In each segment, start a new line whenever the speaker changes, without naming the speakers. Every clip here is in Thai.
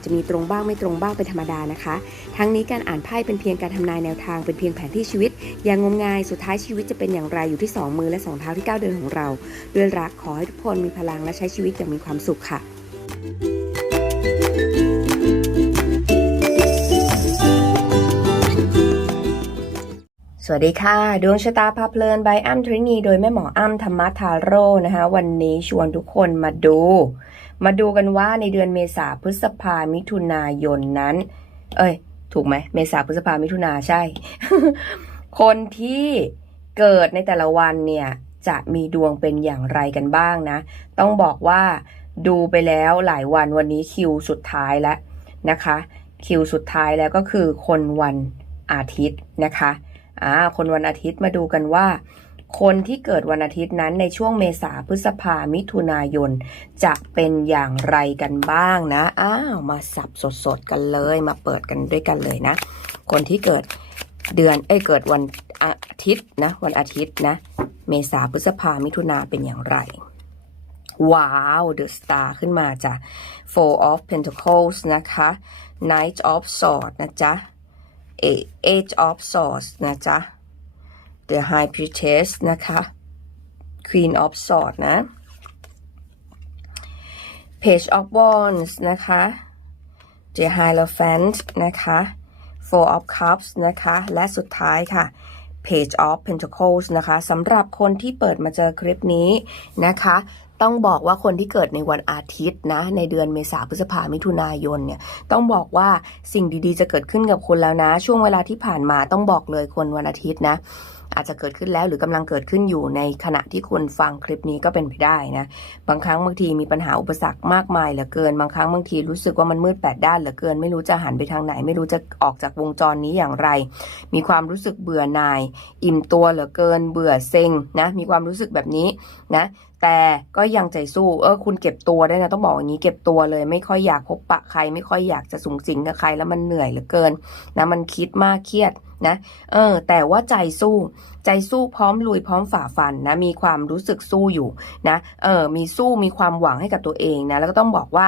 จจะมีตรงบ้างไม่ตรงบ้างเป็นธรรมดานะคะ ทั้งนี้การอ่านไพ่เป็นเพียงการทำนายแนวทางเป็นเพียงแผนที่ชีวิต อย่างงมงายสุดท้ายชีวิตจะเป็นอย่างไรอยู่ที่สองมือและสองเท้าที่ก้าวเดินของเรา ด้วยรักขอให้ทุกคนมีพลังและใช้ชีวิตอย่างมีความสุขค่ะสวัสดีค่ะ ดวงชะตาพาเพลิน by อ้ำทรินี โดยแม่หมออ้ำธรรมทาโร่นะคะ วันนี้ชวนทุกคนมาดู มาดูกันว่าในเดือนเมษาพฤษภามิถุนายนนั้น เอ้ย ถูกไหม เมษาพฤษภามิถุนาใช่ คนที่เกิดในแต่ละวันเนี่ย จะมีดวงเป็นอย่างไรกันบ้างนะ ต้องบอกว่าดูไปแล้วหลายวันวันนี้คิวสุดท้ายแล้วนะคะ คิวสุดท้ายแล้วก็คือคนวันอาทิตย์นะคะอ่าคนวันอาทิตย์มาดูกันว่า คนที่เกิดวันอาทิตย์นั้นในช่วงเมษาพฤษภามิถุนายน จะเป็นอย่างไรกันบ้างนะ อ้าว มาสับสดๆกันเลย มาเปิดกันด้วยกันเลยนะ คนที่เกิดเดือน เอ้ย เกิดวันอาทิตย์นะ วันอาทิตย์นะ เมษาพฤษภามิถุนาเป็นอย่างไร ว้าว The Star ขึ้นมาจ้ะ Four of Pentacles นะคะ Knight of Swords นะจ๊ะ Eight of Swords นะจ๊ะ The High Priestess นะคะ Queen of Swords นะ Page of Wands นะคะ The Hierophant นะคะ Four of Cups นะคะ และสุดท้ายค่ะ Page of Pentacles นะคะสำหรับคนที่เปิดมาเจอคลิปนี้นะคะ ต้องบอกว่าคนที่เกิดในวันอาทิตย์นะ ในเดือนเมษาพฤษภามิถุนายนเนี่ย ต้องบอกว่าสิ่งดีๆ จะเกิดขึ้นกับคุณแล้วนะ ช่วงเวลาที่ผ่านมาต้องบอกเลยคนวันอาทิตย์นะ อาจจะเกิดขึ้นแล้วหรือกำลังเกิดขึ้นอยู่ในขณะที่คุณฟังคลิปนี้ก็เป็นไปได้นะ บางครั้งบางทีมีปัญหาอุปสรรคมากมายเหลือเกิน บางครั้งบางทีรู้สึกว่ามันมืดแปดด้านเหลือเกิน ไม่รู้จะหันไปทางไหน ไม่รู้จะออกจากวงจรนี้อย่างไร มีความรู้สึกเบื่อหน่าย อิ่มตัวเหลือเกิน เบื่อเซ็งนะ มีความรู้สึกแบบนี้นะแต่ก็ยังใจสู้ เออ คุณเก็บตัวได้นะต้องบอกอย่างนี้เก็บตัวเลย ไม่ค่อยอยากพบปะใคร ไม่ค่อยอยากจะสูงสิงกับใครแล้วมันเหนื่อยเหลือเกินนะมันคิดมากเครียด นะเออแต่ว่าใจสู้ ใจสู้พร้อมลุยพร้อมฝ่าฟันนะมีความรู้สึกสู้อยู่นะเออมีสู้มีความหวังให้กับตัวเองนะแล้วก็ต้องบอกว่า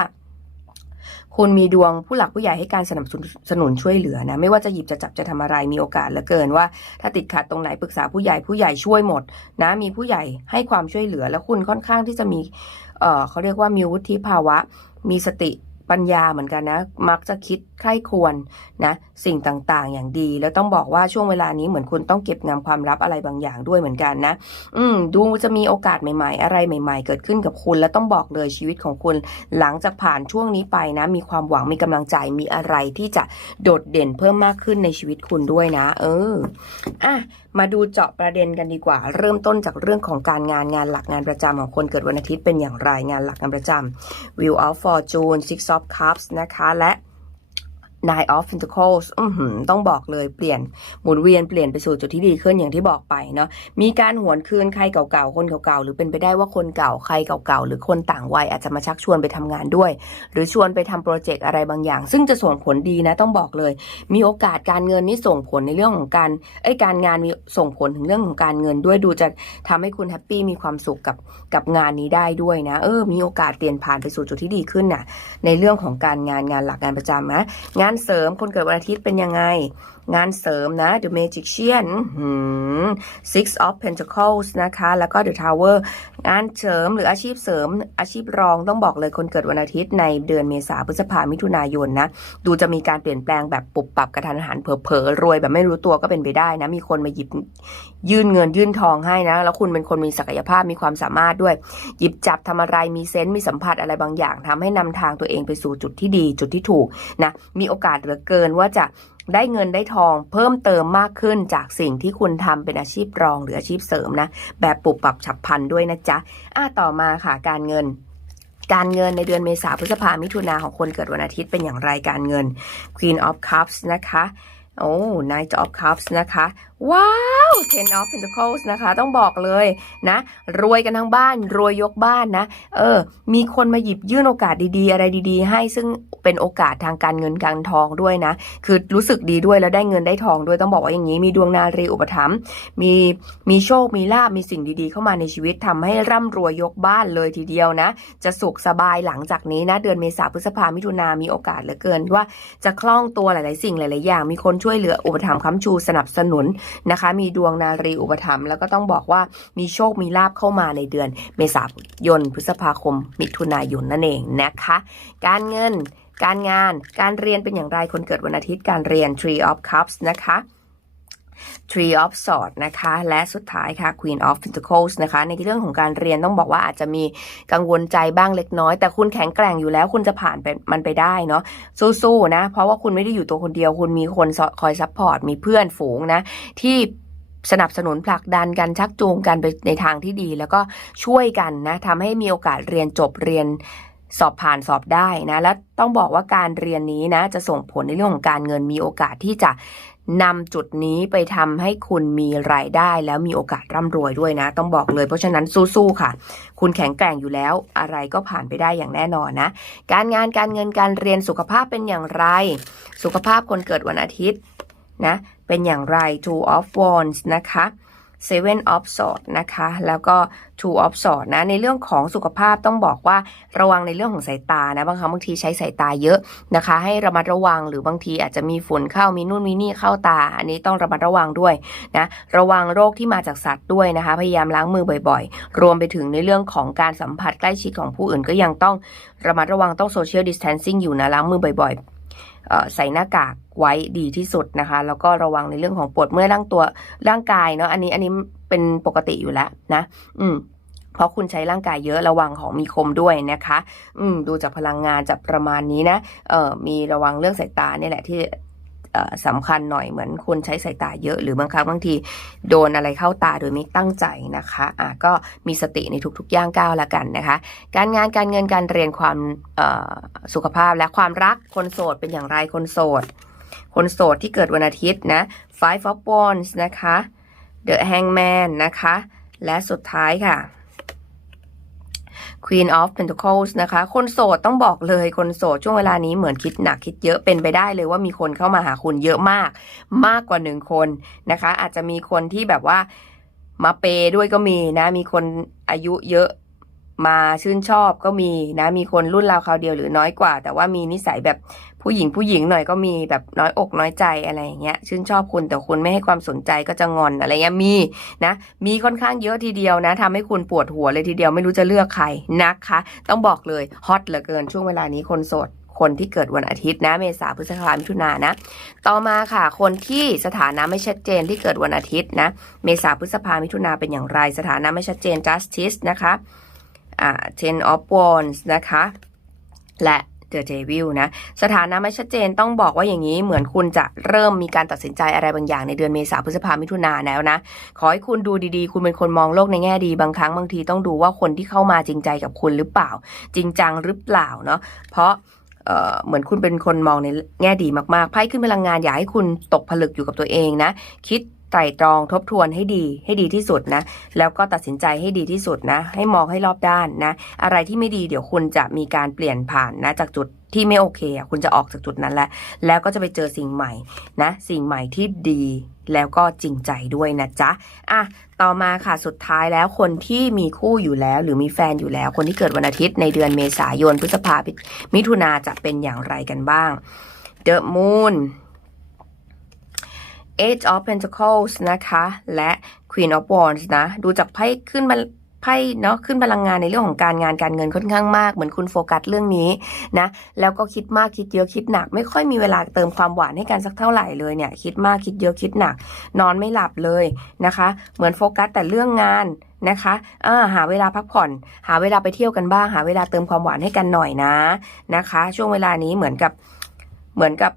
คุณมีดวงผู้หลักผู้ใหญ่ให้การสนับสนุนช่วยเหลือนะไม่ว่าจะหยิบจะจับจะทำอะไรมีโอกาสเหลือเกินว่า ถ้าติดขัดตรงไหนปรึกษาผู้ใหญ่ผู้ใหญ่ช่วยหมด นะมีผู้ใหญ่ให้ความช่วยเหลือ แล้วคุณค่อนข้างที่จะมีเออเขาเรียกว่ามีวุฒิภาวะ มีสติ ปัญญาเหมือนกันนะ มักจะคิดใคร่ควรนะสิ่งต่างๆ อย่างดี แล้วต้องบอกว่าช่วงเวลานี้เหมือนคุณต้องเก็บงำความลับอะไรบางอย่างด้วยเหมือนกันนะ อืม ดูจะมีโอกาสใหม่ ๆ อะไรใหม่ ๆ เกิดขึ้นกับคุณ แล้วต้องบอกเลยชีวิตของคุณหลังจากผ่านช่วงนี้ไปนะ มีความหวังมีกำลังใจมีอะไรที่จะโดดเด่นเพิ่มมากขึ้นในชีวิตคุณด้วยนะ เอออะ มาดูเจาะประเด็นกันดีกว่า เริ่มต้นจากเรื่องของการงานงานหลักงานประจำของคนเกิดวันอาทิตย์เป็นอย่างไร งานหลักงานประจำ Wheel of Fortune Six of Cups นะคะ และ Nine of Pentacles อืต้องบอกเลยเปลี่ยนหมุนเวียนเปลี่ยนไปสู่จุดที่ดีขึ้นอย่างที่บอกไปเนาะมีการหวนคืนใครเก่าๆ คนเก่าๆ หรือเป็นไปได้ว่าคนเก่าใครเก่าๆ หรือคนต่างวัยอาจจะมาชักชวนไปทำงานด้วย หรือชวนไปทำโปรเจกต์อะไรบางอย่าง ซึ่งจะส่งผลดีนะต้องบอกเลย มีโอกาสการเงินนี่ส่งผลในเรื่องของการไอ้การงานมีส่งผลถึงเรื่องของการเงินด้วยดูจะทำให้คุณแฮปปี้มีความสุขกับกับงานนี้ได้ด้วยนะเออมีโอกาสเปลี่ยนผ่านไปสู่จุดที่ดีขึ้นน่ะในเรื่องของการงานงานหลักงานประจำนะงานเสริม คนเกิดวันอาทิตย์เป็นยังไงงานเสริมนะ The Magician Six of Pentacles นะคะ แล้วก็ The Tower งานเสริมหรืออาชีพเสริมอาชีพรองต้องบอกเลยคนเกิดวันอาทิตย์ในเดือนเมษาพฤษภามิถุนายนนะ ดูจะมีการเปลี่ยนแปลงแบบปุบปรับกระทันหันเผลอๆรวยแบบไม่รู้ตัวก็เป็นไปได้นะ มีคนมาหยิบยื่นเงินยื่นทองให้นะ แล้วคุณเป็นคนมีศักยภาพมีความสามารถด้วย หยิบจับทำอะไรมีเซนส์มีสัมผัสอะไรบางอย่างทำให้นำทางตัวเองไปสู่จุดที่ดีจุดที่ถูกนะมีโอกาสเหลือเกินว่าจะ ได้เงินได้ทองเพิ่มเติมมากขึ้นจากสิ่งที่คุณทำเป็นอาชีพรองหรืออาชีพเสริมนะ แบบปรับปรับฉับพลันด้วยนะจ๊ะอะต่อมาค่ะการเงินการเงินในเดือนเมษาพฤษภามิถุนาของคนเกิดวันอาทิตย์เป็นอย่างไรการเงิน Queen of Cups นะคะ โอ้ Knight of Cups นะคะ ว้าว Ten of Pentacles นะคะ ต้องบอกเลยนะ รวยกันทั้งบ้าน รวยยกบ้านนะ เออ มีคนมาหยิบยื่นโอกาสดีๆ อะไรดีๆ ให้ซึ่งเป็นโอกาสทางการเงินการทองด้วยนะ คือรู้สึกดีด้วยแล้วได้เงินได้ทองด้วยต้องบอกว่าอย่างนี้ มีดวงนารีอุปถัมภ์มีมีโชค มีลาบมีสิ่งดีๆ เข้ามาในชีวิตทำให้ร่ำรวยยกบ้านเลยทีเดียวนะ จะสุขสบายหลังจากนี้นะเดือนเมษาพฤษภามิถุนามีโอกาสเหลือเกินว่าจะคล่องตัวหลายๆ สิ่งหลายๆอย่าง มีคนช่วยเหลืออุปถัมภ์ค้ำชูสนับสนุนนะคะ มีดวงนารีอุปถัมภ์แล้วก็ต้องบอกว่ามีโชคมีลาบเข้ามาในเดือนเมษายนพฤษภาคม มิถุนายนนั่นเองนะคะ การเงิน การงานการเรียนเป็นอย่างไรคนเกิดวันอาทิตย์การเรียน Tree of Cups นะคะ Tree of Swords นะคะ และสุดท้ายค่ะ Queen of Pentacles นะคะ ในเรื่องของการเรียนต้องบอกว่าอาจจะมีกังวลใจบ้างเล็กน้อย แต่คุณแข็งแกร่งอยู่แล้ว คุณจะผ่านไปมันไปได้เนาะสู้ๆนะ เพราะว่าคุณไม่ได้อยู่ตัวคนเดียว คุณมีคนคอยซัพพอร์ตมีเพื่อนฝูงนะ ที่สนับสนุนผลักดันกันชักจูงกันไปในทางที่ดี แล้วก็ช่วยกันนะทำให้มีโอกาสเรียนจบเรียนสอบผ่านสอบได้นะ และต้องบอกว่าการเรียนนี้นะ จะส่งผลในเรื่องของการเงินมีโอกาสที่จะ นำจุดนี้ไปทำให้คุณมีรายได้แล้วมีโอกาสร่ำรวยด้วยนะ ต้องบอกเลยเพราะฉะนั้นสู้ๆค่ะ คุณแข็งแกร่งอยู่แล้วอะไรก็ผ่านไปได้อย่างแน่นอนนะ การงานการเงินการเรียนสุขภาพเป็นอย่างไร สุขภาพคนเกิดวันอาทิตย์นะเป็นอย่างไร two of wands นะคะ seven of swords นะคะ แล้วก็ two of swords นะ ในเรื่องของสุขภาพต้องบอกว่าระวังในเรื่องของสายตานะ บางครั้งบางทีใช้สายตาเยอะนะคะ ให้ระมัดระวังหรือบางทีอาจจะมีฝุ่นเข้ามีนู่นมีนี่เข้าตา อันนี้ต้องระมัดระวังด้วยนะระวังโรคที่มาจากสัตว์ด้วยนะคะ พยายามล้างมือบ่อยๆ รวมไปถึงในเรื่องของการสัมผัสใกล้ชิดของผู้อื่นก็ยังต้องระมัดระวังต้อง social distancing อยู่นะล้างมือบ่อยๆเอ่อ ใส่หน้ากากไว้ดีที่สุดนะคะ แล้วก็ระวังในเรื่องของปวดเมื่อยร่างตัวร่างกายเนาะอันนี้อันนี้เป็นปกติอยู่แล้วนะ อืมเพราะคุณใช้ร่างกายเยอะระวังของมีคมด้วยนะคะ อืม ดูจากพลังงานจะประมาณนี้นะ เอ่อ มีระวังเรื่องสายตาเนี่ยแหละที่ สำคัญหน่อยเหมือนคุณใช้สายตาเยอะ หรือบางครั้งบางทีโดนอะไรเข้าตาโดยไม่ตั้งใจนะคะอะก็มีสติในทุกๆย่างก้าวละกันนะคะ การงานการเงินการเรียนความสุขภาพและความรักคนโสดเป็นอย่างไรคนโสด คนโสดที่เกิดวันอาทิตย์นะ Five of Wands นะคะ The Hangman นะคะ และสุดท้ายค่ะ Queen of Pentacles นะคะ คนโสดต้องบอกเลยคนโสดช่วงเวลานี้เหมือนคิดหนักคิดเยอะเป็นไปได้เลยว่ามีคนเข้ามาหาคุณเยอะมาก มากกว่าหนึ่งคนนะคะ อาจจะมีคนที่แบบว่ามาเปย์ด้วยก็มีนะ มีคนอายุเยอะ มาชื่นชอบก็มีนะมีคนรุ่นราวคราวเดียวหรือน้อยกว่า แต่ว่ามีนิสัยแบบผู้หญิงผู้หญิงหน่อยก็มีแบบน้อยอกน้อยใจอะไรอย่างเงี้ยชื่นชอบคุณแต่คุณไม่ให้ความสนใจก็จะงอนอะไรเงี้ยมีนะมีค่อนข้างเยอะทีเดียวนะทำให้คุณปวดหัวเลยทีเดียวไม่รู้จะเลือกใครนะคะ ต้องบอกเลยฮอตเหลือเกินช่วงเวลานี้คนโสดคนที่เกิดวันอาทิตย์นะเมษาพฤษภามิถุนานะ ต่อมาค่ะคนที่สถานะไม่ชัดเจนที่เกิดวันอาทิตย์นะ เมษาพฤษภามิถุนาเป็นอย่างไร สถานะไม่ชัดเจน justice นะคะ ten of wands นะคะ และ The Devil นะสถานะไม่ชัดเจนต้องบอกว่าอย่างนี้เหมือนคุณจะเริ่มมีการตัดสินใจอะไรบางอย่างในเดือนเมษาพฤษภามิถุนาแล้วนะ ขอให้คุณดูดีๆ คุณเป็นคนมองโลกในแง่ดีบางครั้งบางทีต้องดูว่าคนที่เข้ามาจริงใจกับคุณหรือเปล่า จริงจังหรือเปล่าเนาะเพราะเอ่อเหมือนคุณเป็นคนมองในแง่ดีมากๆไพ่ขึ้นพลังงานอยากให้คุณตกผลึกอยู่กับตัวเองนะ คิด ไตรตรองทบทวนให้ดีให้ดีที่สุดนะ แล้วก็ตัดสินใจให้ดีที่สุดนะ ให้มองให้รอบด้านนะ อะไรที่ไม่ดีเดี๋ยวคุณจะมีการเปลี่ยนผ่านนะจากจุดที่ไม่โอเคอะคุณจะออกจากจุดนั้นแหละแล้วก็จะไปเจอสิ่งใหม่นะ สิ่งใหม่ที่ดีแล้วก็จริงใจด้วยนะจ๊ะอะต่อมาค่ะสุดท้ายแล้วคนที่มีคู่อยู่แล้ว หรือมีแฟนอยู่แล้ว คนที่เกิดวันอาทิตย์ในเดือนเมษายนพฤษภามิถุนาจะเป็นอย่างไรกันบ้าง The Moon Eight of Pentacles นะคะ และ Queen of Wands นะ ดูจากไพ่ขึ้นมาไพ่เนาะขึ้นพลังงานในเรื่องของการงานการเงินค่อนข้างมากเหมือนคุณโฟกัสเรื่องนี้นะแล้วก็คิดมากคิดเยอะคิดหนัก ไม่ค่อยมีเวลาเติมความหวานให้กันสักเท่าไหร่เลยเนี่ย คิดมากคิดเยอะคิดหนัก นอนไม่หลับเลยนะคะ เหมือนโฟกัสแต่เรื่องงานนะคะอ่าหาเวลาพักผ่อน หาเวลาไปเที่ยวกันบ้าง หาเวลาเติมความหวานให้กันหน่อยนะนะคะ ช่วงเวลานี้เหมือนกับเหมือนกับ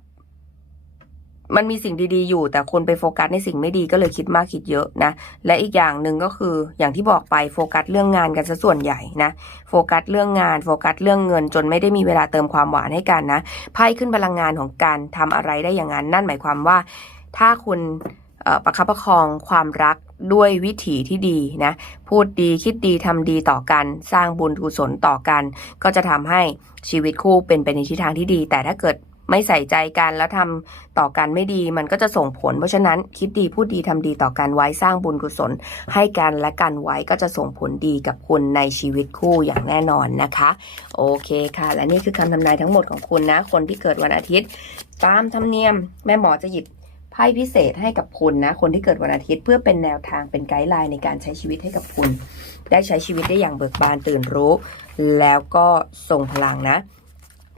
มันมีสิ่งดีๆอยู่ แต่คนไปโฟกัสในสิ่งไม่ดีก็เลยคิดมากคิดเยอะนะ และอีกอย่างหนึ่งก็คืออย่างที่บอกไปโฟกัสเรื่องงานกันซะส่วนใหญ่นะ โฟกัสเรื่องงาน โฟกัสเรื่องเงิน จนไม่ได้มีเวลาเติมความหวานให้กันนะไพ่ขึ้นพลังงานของการทำอะไรได้อย่างนั้นนั่นหมายความว่า ถ้าคุณประคับประคองความรักด้วยวิถีที่ดีนะ พูดดีคิดดีทำดีต่อกัน สร้างบุญกุศลต่อกัน ก็จะทำให้ชีวิตคู่เป็นไปในทิศทางที่ดี แต่ถ้าเกิด ไม่ใส่ใจกันแล้วทำต่อกันไม่ดี มันก็จะส่งผล เพราะฉะนั้นคิดดีพูดดีทำดีต่อกันไว้สร้างบุญกุศล ให้กันและกันไว้ก็จะส่งผลดีกับคุณในชีวิตคู่อย่างแน่นอนนะคะ โอเคค่ะ และนี่คือคำทำนายทั้งหมดของคุณนะ คนที่เกิดวันอาทิตย์ ตามธรรมเนียมแม่หมอจะหยิบไพ่พิเศษให้กับคุณนะ คนที่เกิดวันอาทิตย์เพื่อเป็นแนวทางเป็นไกด์ไลน์ในการใช้ชีวิตให้กับคุณ ได้ใช้ชีวิตได้อย่างเบิกบานตื่นรู้ แล้วก็ทรงพลังนะ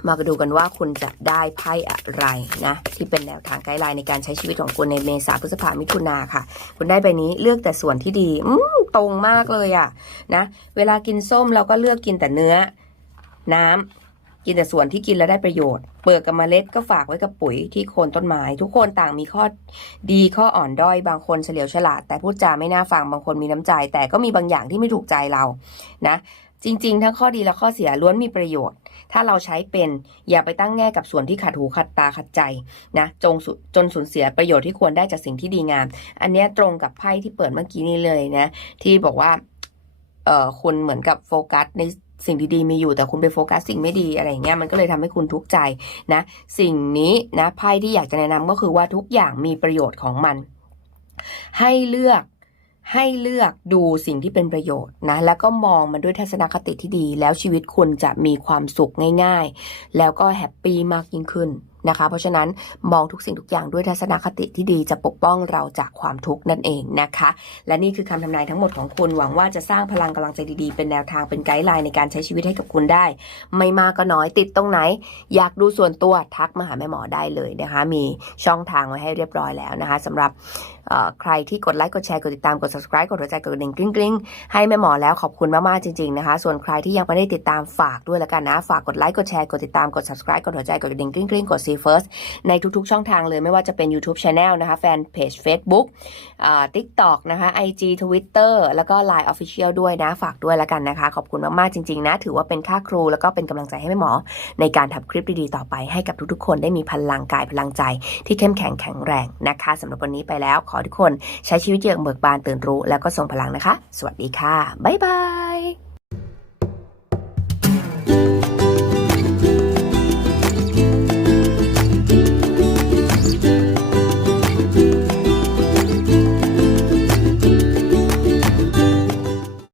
มาดูกันว่าคุณจะได้ไพ่อะไรนะ ที่เป็นแนวทางไกด์ไลน์ในการใช้ชีวิตของคุณในเมษาพฤษภามิถุนาค่ะ คุณได้ใบนี้เลือกแต่ส่วนที่ดีอืมตรงมากเลยอะนะเวลากินส้มเราก็เลือกกินแต่เนื้อ น้ำกินแต่ส่วนที่กินแล้วได้ประโยชน์ เปลือกกับเมล็ดก็ฝากไว้กับปุ๋ยที่โคนต้นไม้ ทุกคนต่างมีข้อดีข้ออ่อนด้อยบางคนเฉลียวฉลาด แต่พูดจาไม่น่าฟังบางคนมีน้ำใจ แต่ก็มีบางอย่างที่ไม่ถูกใจเรานะ จริงๆ ทั้งข้อดีและข้อเสียล้วนมีประโยชน์ ถ้าเราใช้เป็นอย่าไปตั้งแง่กับส่วนที่ขัดหูขัดตาขัดใจนะจงจนสูญเสียประโยชน์ที่ควรได้จากสิ่งที่ดีงาม อันนี้ตรงกับไพ่ที่เปิดเมื่อกี้นี้เลยนะ ที่บอกว่าเอ่อคุณเหมือนกับโฟกัสในสิ่งดีๆมีอยู่แต่คุณไปโฟกัสสิ่งไม่ดีอะไรเงี้ยมันก็เลยทำให้คุณทุกข์ใจนะ สิ่งนี้นะไพ่ที่อยากจะแนะนำก็คือว่าทุกอย่างมีประโยชน์ของมัน ให้เลือก ให้เลือกดูสิ่งที่เป็นประโยชน์นะแล้วก็มองมันด้วยทัศนคติที่ดี แล้วชีวิตคุณจะมีความสุขง่าย ๆ แล้วก็แฮปปี้มากยิ่งขึ้นนะคะ เพราะฉะนั้นมองทุกสิ่งทุกอย่างด้วยทัศนคติที่ดีจะปกป้องเราจากความทุกข์นั่นเองนะคะ และนี่คือคำทำนายทั้งหมดของคุณหวังว่าจะสร้างพลังกำลังใจดีๆ เป็นแนวทางเป็นไกด์ไลน์ในการใช้ชีวิตให้กับคุณได้ ไม่มากก็น้อยติดตรงไหน อยากดูส่วนตัวทักมาหาแม่หมอได้เลยนะคะ มีช่องทางไว้ให้เรียบร้อยแล้วนะคะสำหรับ ใครที่กดไลค์กดแชร์กดติดตามกด subscribe กดหัวใจกดกระดิ่งกริ๊งกริ๊งให้แม่หมอแล้วขอบคุณมากๆจริงๆนะคะ ส่วนใครที่ยังไม่ได้ติดตามฝากด้วยล้วกันนะ ฝากกดไลค์กดแชร์กดติดตามกด subscribe กดหัวใจกดกระดิ่งกริ๊งกริ๊งกด see first ในทุกๆ ช่องทางเลยไม่ว่าจะเป็น YouTube Channel นะคะแฟนเพจ Facebook อ่า TikTok นะคะ IG Twitter แล้วก็ Line Official ด้วยนะ ฝากด้วยล้วกันนะคะ ขอบคุณมากๆจริงๆนะ ถือว่าเป็นค่าครูแล้วก็เป็นกำลังใจให้แม่หมอ ในการทำคลิปดีๆต่อไปให้กับทุกๆ คนได้มีพลังกายพลังใจ ที่เข้มแข็งแข็งแรงนะคะสำหรับวันนี้ไปแล้วขอทุกคนใช้ชีวิตอย่างเบิกบานตื่นรู้ แล้วก็ทรงพลังนะคะ สวัสดีค่ะ บ๊ายบาย